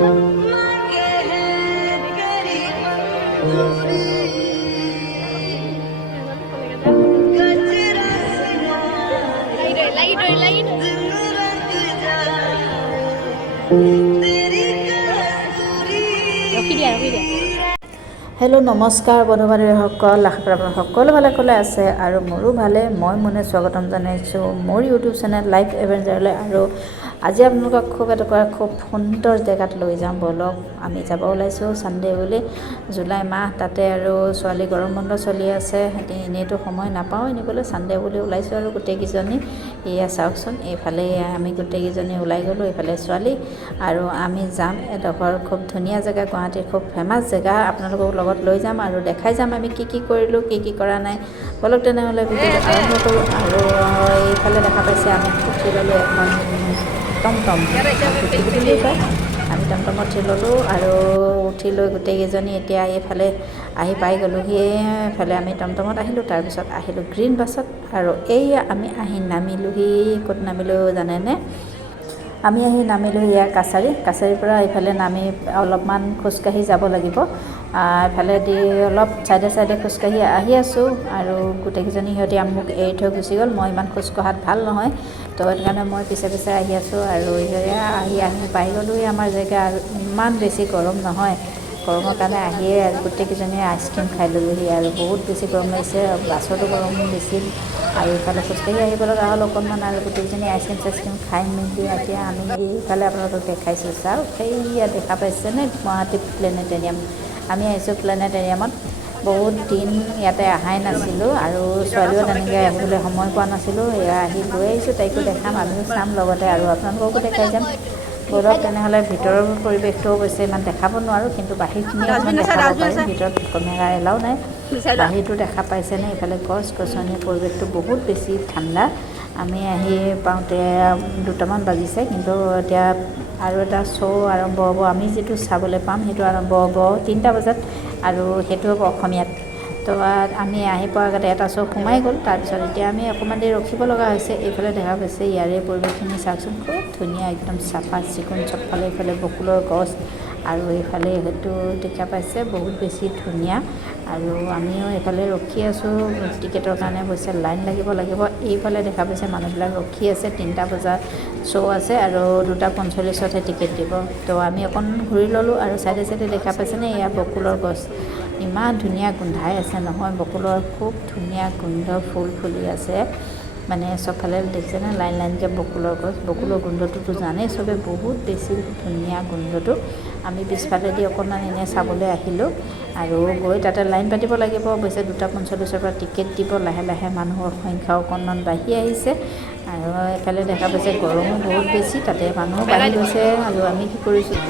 Hello' নমস্কাৰ বন্ধু বান্ধৱীসকল, আশা কৰোঁ আপোনালোক সকলো ভালে কুশলে আছে আৰু মোৰো ভালে। মই মনে স্বাগতম জনাইছোঁ মোৰ ইউটিউব চেনেল লাইফ এডভেঞ্চাৰলৈ। আৰু আজি আপোনালোকক খুব সুন্দৰ জেগাত লৈ যাম। ব'লক, আমি যাব ওলাইছোঁ ছানডে বুলি, জুলাই মাহ তাতে, আৰু ছোৱালী গৰম বন্ধ চলি আছে। এনেইতো সময় নাপাওঁ নিবলৈ, ছানডে বুলি ওলাইছোঁ। আৰু গোটেইকেইজনী এয়া চাওকচোন, এইফালে আমি গোটেইকেইজনী ওলাই গ'লোঁ, এইফালে ছোৱালী, আৰু আমি যাম এডোখৰ খুব ধুনীয়া জেগা, গুৱাহাটীৰ খুব ফেমাছ জেগা। আপোনালোকক লগত লৈ যাম আৰু দেখাই যাম আমি কি কৰিলোঁ, কি কৰা নাই। ব'লক তেনেহ'লে ভিডিঅ'টো আৰম্ভ কৰোঁ। আৰু এইফালে দেখা পাইছে আমি উঠি ল'লোঁ এখন টমটম বুলি কয়। আমি টমটমত উঠি ল'লোঁ আৰু উঠি লৈ গোটেইকেইজনী এতিয়া এইফালে আহি পাই গ'লোহি। এইফালে আমি টমটমত আহিলোঁ, তাৰপিছত আহিলোঁ গ্ৰীণ বাছত, আৰু এইয়া আমি আহি নামিলোঁহি। ক'ত নামিলোঁ জানেনে? আমি আহি নামিলোঁ ইয়াৰ কাছাৰীৰ পৰা। এইফালে নামি অলপমান খোজকাঢ়ি যাব লাগিব। এইফালে দি অলপ চাইডে খোজকাঢ়ি আহি আছোঁ, আৰু গোটেইকেইজনী সিহঁতি মোক এৰি থৈ গুচি গ'ল। মই ইমান খোজকঢ়াত ভাল নহয়, তো সেইটো কাৰণে মই পিছে আহি আছোঁ। আৰু আহি পাই গ'লোহি আমাৰ জেগা। আৰু ইমান বেছি গৰম নহয়, গৰমৰ কাৰণে আহিয়ে গোটেইকেইজনীয়ে আইচক্ৰীম খাই ল'লোহি। আৰু বহুত বেছি গৰম লাগিছে, বাছতো গৰম বেছি, আৰু ইফালে খোজকাঢ়ি আহিব লগা হ'ল অকণমান। আৰু গোটেইকেইজনী আইচক্ৰীম খাই মেলি এতিয়া আমি এইফালে আপোনালোকক দেখাইছোঁ। চাওক, সেইয়া দেখা পাইছেনে গুৱাহাটী প্লেনেটেৰিয়াম। আমি আহিছোঁ প্লেনেটেৰিয়ামত। বহুত দিন ইয়াতে অহাই নাছিলোঁ, আৰু ছোৱালীও তেনেকৈ আহিবলৈ সময় পোৱা নাছিলোঁ। এয়া আহি লৈ আহিছোঁ, তাইকো দেখাম, আমিও চাম লগতে, আৰু আপোনালোককো দেখাই যাম। ব'লক তেনেহ'লে। ভিতৰৰ পৰিৱেশটো অৱশ্যে ইমান দেখাব নোৱাৰোঁ, কিন্তু বাহিৰখিনি অকণমান দেখাব পাৰিম। ভিতৰত কেমেৰা এলাও নাই। বাহিৰটো দেখা পাইছেনে? এইফালে গছ-গছনিৰ পৰিৱেশটো বহুত বেছি ঠাণ্ডা। আমি আহি পাওঁতে 2টামান বাজিছে, কিন্তু এতিয়া আৰু এটা শ্ব' আৰম্ভ হ'ব। আমি যিটো চাবলৈ পাম সেইটো আৰম্ভ হ'ব 3টা বজাত, আৰু সেইটো হ'ব অসমীয়াত। তো আমি আহি পোৱাৰ আগতে এটা শ্ব' সোমাই গ'ল। তাৰপিছত এতিয়া আমি অকণমান দেৰি ৰখিব লগা হৈছে। এইফালে দেখা পাইছে ইয়াৰে পৰিৱেশখিনি চাওকচোন, খুব ধুনীয়া, একদম চাফা চিকুণ চবফালে। এইফালে বকুলৰ গছ, আৰু এইফালে সেইটো দেখা পাইছে বহুত বেছি ধুনীয়া। আৰু আমিও এইফালে ৰখি আছোঁ টিকেটৰ কাৰণে, অৱশ্যে লাইন লাগিব। এইফালে দেখা পাইছে মানুহবিলাক ৰখি আছে, 3টা বজাত শ্ব' আছে, আৰু 2:45-তহে টিকেট দিব। তো আমি অকণ ঘূৰি ল'লোঁ, আৰু চাইডে দেখা পাইছেনে এয়া বকুলৰ গছ। ইমান ধুনীয়া গোন্ধাই আছে নহয়, বকুলৰ খুব ধুনীয়া গোন্ধ, ফুল ফুলি আছে। মানে চবফালে দেখিছেনে লাইনকৈ বকুলৰ গছ। বকুলৰ গোন্ধটোতো জানেই চবে, বহুত বেছি ধুনীয়া গোন্ধটো। আমি পিছফালেদি অকণমান এনেই চাবলৈ আহিলোঁ, আৰু গৈ তাতে লাইন পাতিব লাগিব। অৱশ্যে 2:45-ৰ পৰা টিকেট দিব। লাহে মানুহৰ সংখ্যা অকণমান বাঢ়ি আহিছে। আৰু এইফালে দেখা পাইছে গৰমো বহুত বেছি, তাতে মানুহো বাঢ়ি গৈছে। আৰু আমি কি কৰিছোঁ,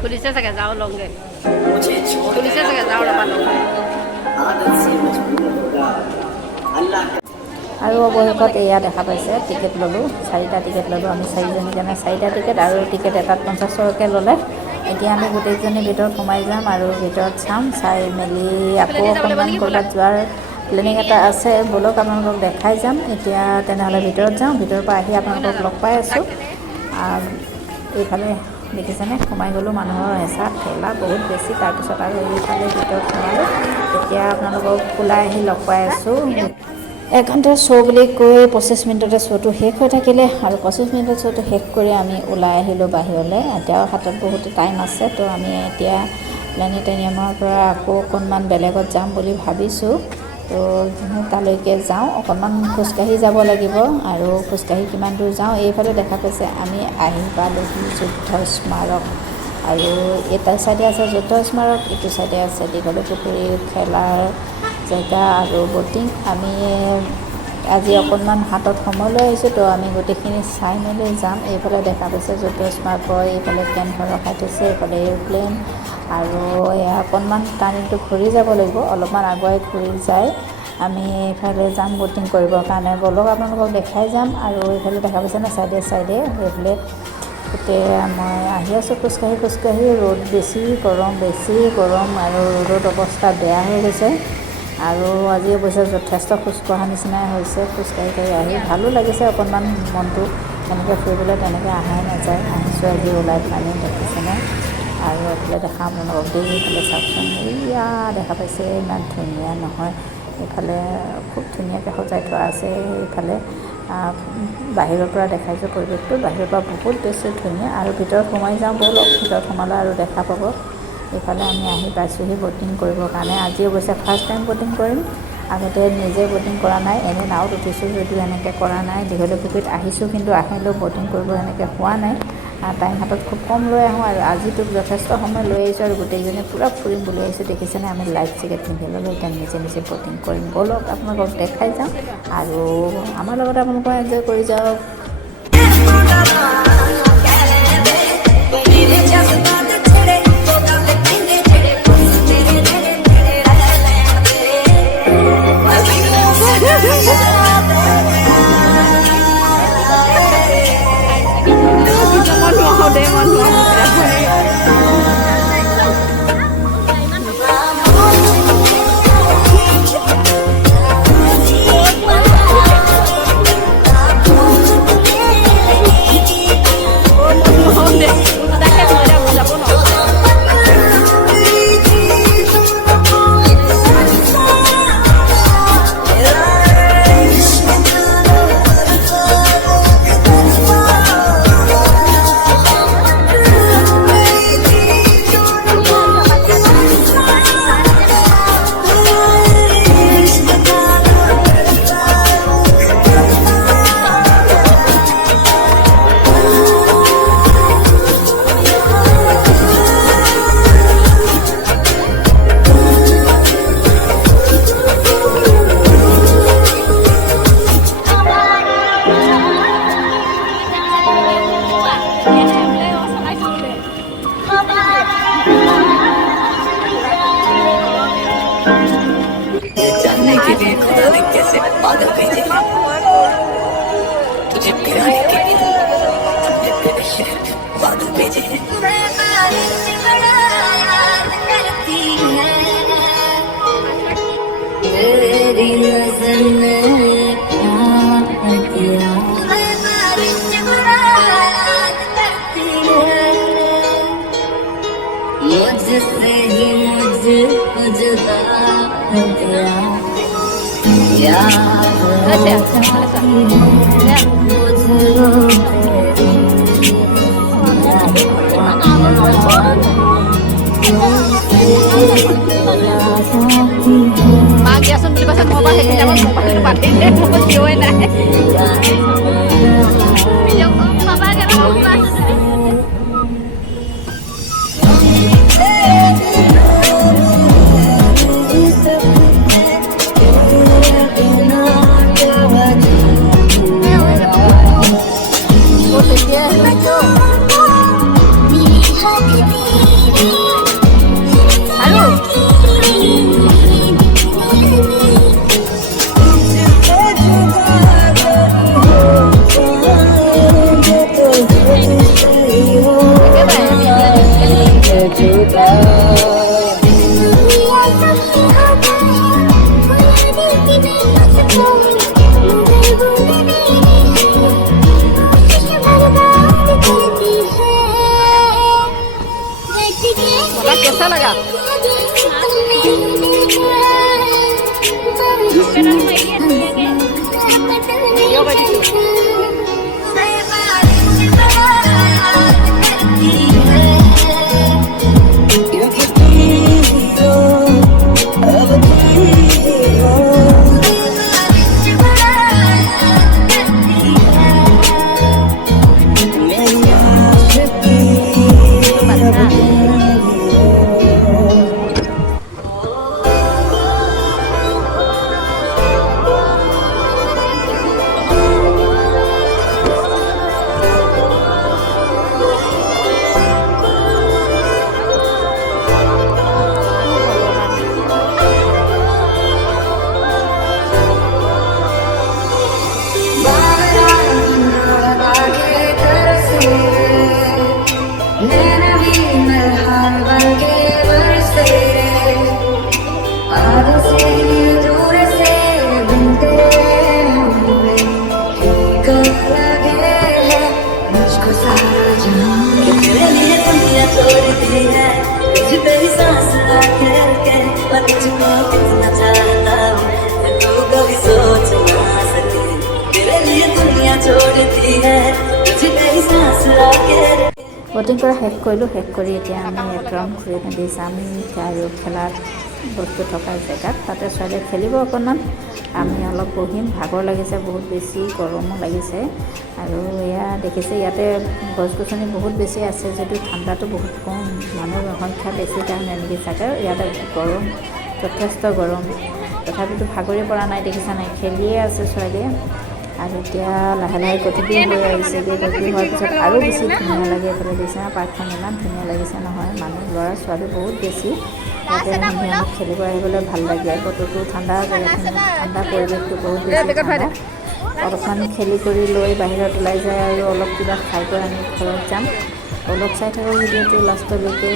खुलीसे सके जाओ लोगे, खुलीसे सके जाओ लोग। আৰু অৱশেষত এয়া দেখা পাইছে টিকেট ল'লোঁ। 4টা টিকেট ল'লোঁ আমি, 4জনীৰ কাৰণে 4টা টিকেট, আৰু টিকেট এটাত 50 টকাকৈ ল'লে। এতিয়া আমি গোটেইজনী ভিতৰত সোমাই যাম, আৰু ভিতৰত চাই মেলি আকৌ অকণমান ক'ৰবাত যোৱাৰ প্লেনিং এটা আছে। ব'লক আপোনালোকক দেখাই যাম। এতিয়া তেনেহ'লে ভিতৰত যাওঁ। ভিতৰৰ পৰা আহি আপোনালোকক লগ পাই আছোঁ। এইফালে দেখিছেনে, সোমাই গ'লোঁ। মানুহৰ হেঁচা ঠেলা বহুত বেছি। তাৰপিছত আৰু এইফালে ভিতৰত সোমালোঁ। এতিয়া আপোনালোকক ওলাই আহি লগ পাই আছোঁ। 1 ঘণ্টাৰ শ্ব' বুলি কৈ 25 মিনিটতে শ্ব'টো শেষ হৈ থাকিলে, আৰু 25 মিনিটত শ্ব'টো শেষ কৰি আমি ওলাই আহিলোঁ বাহিৰলৈ। এতিয়াও হাতত বহুত টাইম আছে। তো আমি এতিয়া প্লেনেটেৰিয়ামৰ পৰা আকৌ অকণমান বেলেগত যাম বুলি ভাবিছোঁ। তো তালৈকে যাওঁ, অকণমান খোজকাঢ়ি যাব লাগিব। আৰু খোজকাঢ়ি কিমান দূৰ যাওঁ, এইফালে দেখা পাইছে আমি আহি পালোঁহি যুদ্ধ স্মাৰক। আৰু এটা চাইডে আছে যুদ্ধ স্মাৰক, ইটো চাইডে আছে দীঘলীপুখুৰী খেলাৰ জেগা আৰু ব'টিং। আমি আজি অকণমান হাতত সময় লৈ আহিছোঁ, তো আমি গোটেইখিনি চাই মেলি যাম। এইফালে দেখা পাইছে যুদ্ধ স্মাৰকৰ, এইফালে প্লেনখন ৰখাই থৈছে, এইফালে এয়াৰপ্লেন। আৰু এয়া অকণমান টাৰ্ণিংটো ঘূৰি যাব লাগিব, অলপমান আগুৱাই ঘূৰি যায় আমি এইফালে যাম ব'টিং কৰিবৰ কাৰণে। ব'লক আপোনালোকক দেখাই যাম। আৰু এইফালে দেখা পাইছেনে চাইডে চাইডে সেইফালে গোটেই মই আহি আছোঁ খোজকাঢ়ি ৰ'দ বেছি গৰম আৰু ৰ'দত অৱস্থা বেয়া হৈ গৈছে। আৰু আজি অৱশ্যে যথেষ্ট খোজকঢ়া নিচিনাই হৈছে। খোজকাঢ়ি আহি ভালো লাগিছে অকণমান, মনটো তেনেকৈ ফুৰিবলৈ তেনেকৈ অহাই নাযায়। আহিছোঁ আজি ওলাই পেলাই দেখিছেনে। আৰু এইফালে দেখাম আপোনালোকক দেই, এইফালে চাওকচোন, এয়া দেখা পাইছে ইমান ধুনীয়া নহয়। এইফালে খুব ধুনীয়াকৈ সজাই থোৱা আছে। এইফালে বাহিৰৰ পৰা দেখাইছোঁ পৰিৱেশটো, বাহিৰৰ পৰা বহুত বেছি ধুনীয়া। আৰু ভিতৰত সোমাই যাওঁ ব'লক, ভিতৰত সোমালে আৰু দেখা পাব। এইফালে আমি আহি পাইছোঁহি ব'টিং কৰিবৰ কাৰণে। আজি অৱশ্যে ফাৰ্ষ্ট টাইম ব'টিং কৰিম। আগতে নিজে ব'টিং কৰা নাই, এনেই নাৱত উঠিছোঁ যদিও এনেকৈ কৰা নাই। দীঘলীপুখুৰীত আহিছোঁ, কিন্তু আহিলেও ব'টিং কৰিব এনেকৈ হোৱা নাই। টাইম হাতত খুব কম লৈ আহোঁ, আৰু আজিতো যথেষ্ট সময় লৈ আহিছোঁ। আৰু গোটেইজনে পূৰা ফুৰিম বুলি আহিছোঁ। দেখিছেনে আমি লাইফ জেকেট পিন্ধি ল'লোঁ, এতিয়া নিজে ব'টিং কৰিম। ব'লক আপোনালোকক দেখাই যাওঁ, আৰু আমাৰ লগতে আপোনালোকক এনজয় কৰি যাওক। Maaf ya, sun beli pasar mobile, ini dapat mobile itu pakai deh, mau jual dah. Video papa kan mau pasar. कैसा लगा? Yo begitu. বটিং কৰা শেষ কৰিলোঁ। শেষ কৰি এতিয়া আমি এক ৰাউণ্ড ঘূৰি মেলি যাম আৰু খেলাত বস্তু থকা জেগাত। তাতে ছোৱালীয়ে খেলিব অকণমান, আমি অলপ বহিম। ভাগৰ লাগিছে, বহুত বেছি গৰমো লাগিছে। আৰু এয়া দেখিছে ইয়াতে গছ গছনি বহুত বেছি আছে যদিও ঠাণ্ডাটো বহুত কম, মানুহৰ সংখ্যা বেছি কাৰণে নেকি চাগে। ইয়াতে গৰম, যথেষ্ট গৰম, তথাপিতো ভাগৰি পৰা নাই। দেখিছা নাই, খেলিয়ে আছে ছোৱালীয়ে। আৰু এতিয়া লাহে লাহে গধূলি হৈ আহিছেগৈ। গধূলি হোৱাৰ পিছত আৰু বেছি ধুনীয়া লাগে। এইফালে দিছে পাৰ্কখন ইমান ধুনীয়া লাগিছে নহয়। মানুহ ল'ৰা ছোৱালী বহুত বেছি। ইয়াতে সন্ধিয়াত খেলিব আহিবলৈ ভাল লাগে। বতৰটো ঠাণ্ডা, জেগাখিনি ঠাণ্ডা, পৰিৱেশটো বহুত বেছি ঠাণ্ডা। অলপমান খেলি কৰি লৈ বাহিৰত ওলাই যায় আৰু অলপ কিবা খাই কৰি আমি ঘৰত যাম। অলপ চাই থাকোঁ ভিডিঅ'টো লাষ্টলৈকে।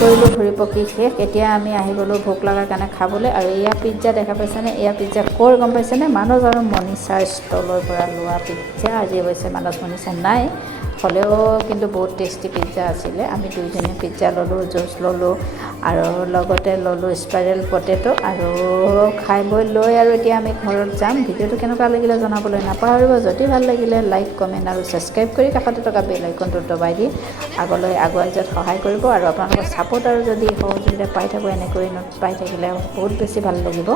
কৰিলোঁ ঘূৰি পকি শেষ। এতিয়া আমি আহি গ'লোঁ ভোক লগাৰ কাৰণে খাবলৈ। আৰু এয়া পিজ্জা দেখা পাইছেনে? এয়া পিজ্জা ক'ৰ গম পাইছেনে? মানস আৰু মনীষাৰ ষ্টলৰ পৰা লোৱা পিজ্জা। আজি অৱশ্যে মানস মনীষা নাই, হ'লেও কিন্তু বহুত টেষ্টি পিজ্জা আছিলে। আমি দুইজনীয়ে পিজ্জা ল'লোঁ, জুচ ল'লোঁ আৰু লগতে ল'লোঁ স্পাইৰেল পটেটো। আৰু খাই বৈ লৈ আৰু এতিয়া আমি ঘৰত যাম। ভিডিঅ'টো কেনেকুৱা লাগিলে জনাবলৈ নাপাহৰিব। যদি ভাল লাগিলে লাইক, কমেণ্ট আৰু ছাবস্ক্ৰাইব কৰি কাষতে থকা বেল আইকনটো দবাই দি আগলৈ আগুৱাই যোৱাত সহায় কৰিব। আৰু আপোনালোকৰ ছাপোৰ্ট আৰু যদি সহযোগিতা পাই থাকোঁ, এনেকৈ পাই থাকিলে বহুত বেছি ভাল লাগিব।